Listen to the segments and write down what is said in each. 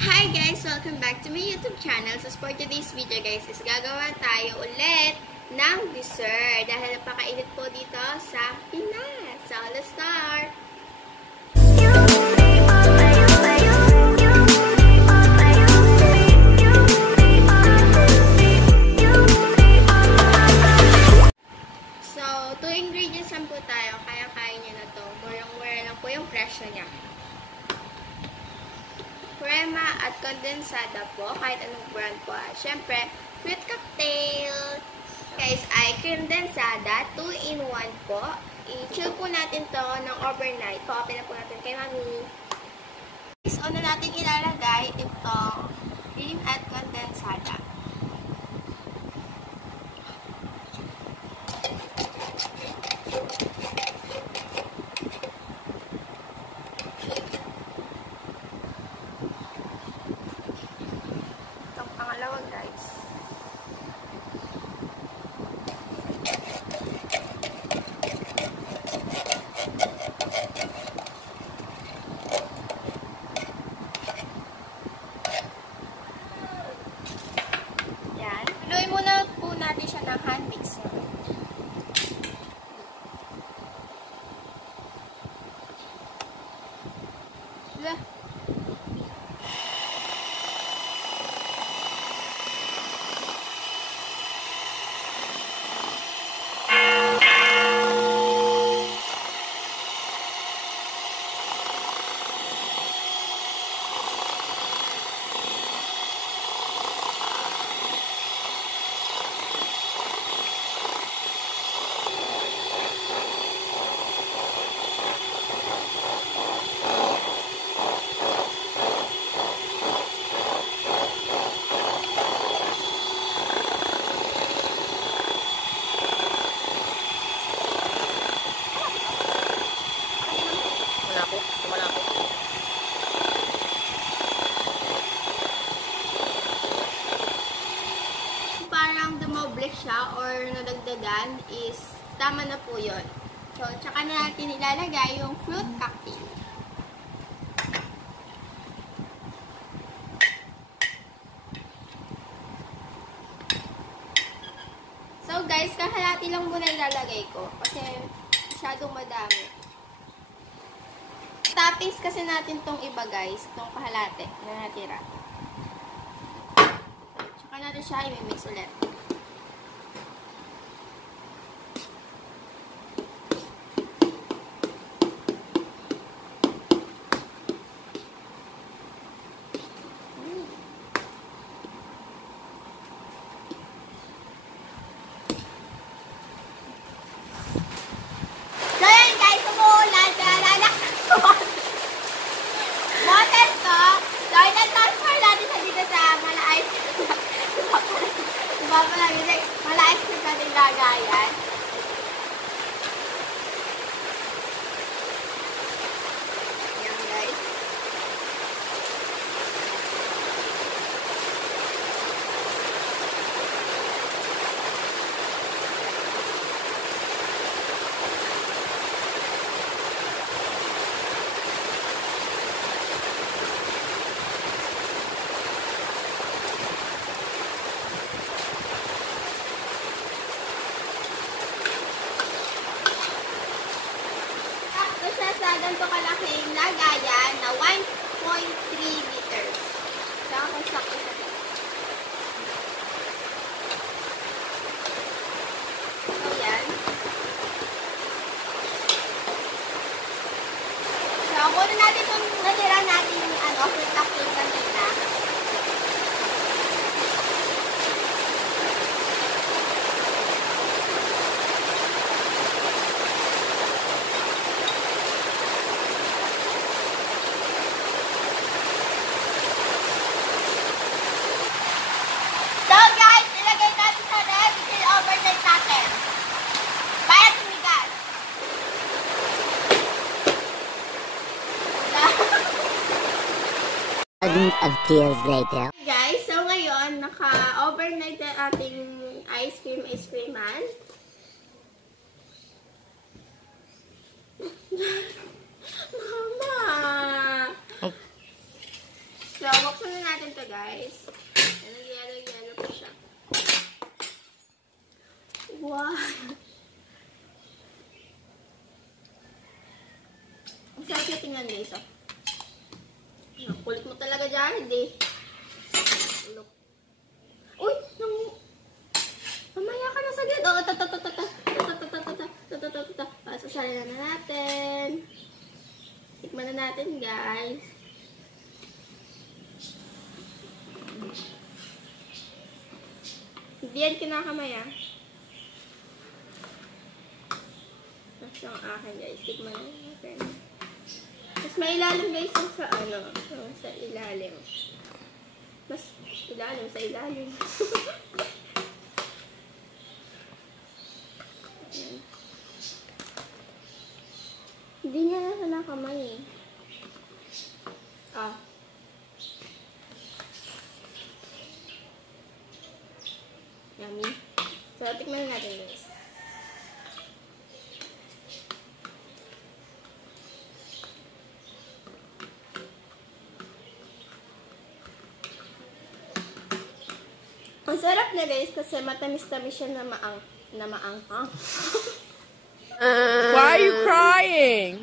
Hi guys! Welcome back to my YouTube channel. So for today's video guys is gagawa tayo ulit ng dessert dahil napakainit po dito sa Pinas. So let's start! So 2 ingredients lang po tayo. Kaya-kaya nyo na to. Murang-mura lang po yung presyo niya. Crema at kondensada po, kahit anong brand po. Siyempre, fruit cocktail. Guys, ay kondensada, 2-in-1 po. I-chill po natin to ng overnight. Pa-open na po natin kay Mami. Guys, una natin ilalagay itong cream at kondensada. Haluin muna po natin siya ng hand mixer. Siya or nadagdagan is tama na po yun. So, tsaka na natin ilalagay yung fruit cocktail. So, guys, kahalati lang muna ilalagay ko kasi masyadong madami. Toppings kasi natin tong iba, guys. Tong kahalati na natira. Tsaka natin siya i-mix ulit. Malaayos na natin lagayan. Ayan guys. Sa ganito kalaking lagayan na 1.3 liters. Saka kung sakto sa ito. So, yan. So, kunin natin itong natira natin yung fruit cocktail kanina. Dozens of tears later. Guys, so ngayon, naka-overnight na ating ice cream-man. Mama! So, buksan na natin to guys. Nag-yellow pa siya. Wow! Ang sarap yung tingnan guys, oh. Kulit mo talaga, Jared, eh. Look. Uy! Mamaya ka na sa gilid. Oh, sasalin na natin. Tikman na natin, guys. Hindi yan kinakamay, ah. Tapos yung akin, guys. Tikman na natin. Mas mailalim guys yung sa ano, sa ilalim. Mas ilalim sa ilalim. Hindi niya na nakamay eh. Ah. Yummy. So, tikman natin guys. Ang sarap na guys kasi matamis-tamis siya na maanghang. Why are you crying?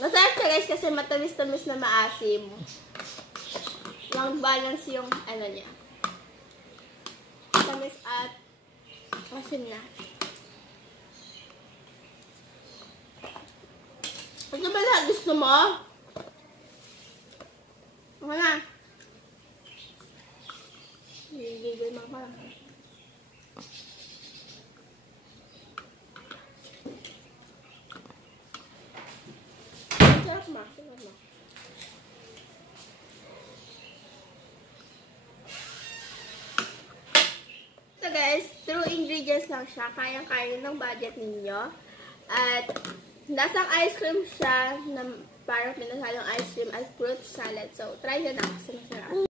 Masarap siya guys kasi matamis-tamis na maasim. Lang balance yung ano niya. Tamis at asim na. Ano ba lahat gusto mo? Ako na. Gigigil mo pa. Sarap ma. Sarap ma. So guys, true ingredients lang siya. Kayang-kaya ng budget ninyo. At lasang ice cream siya na parang pinasalong ice cream at fruit salad. So, try nyo na kasi masarap.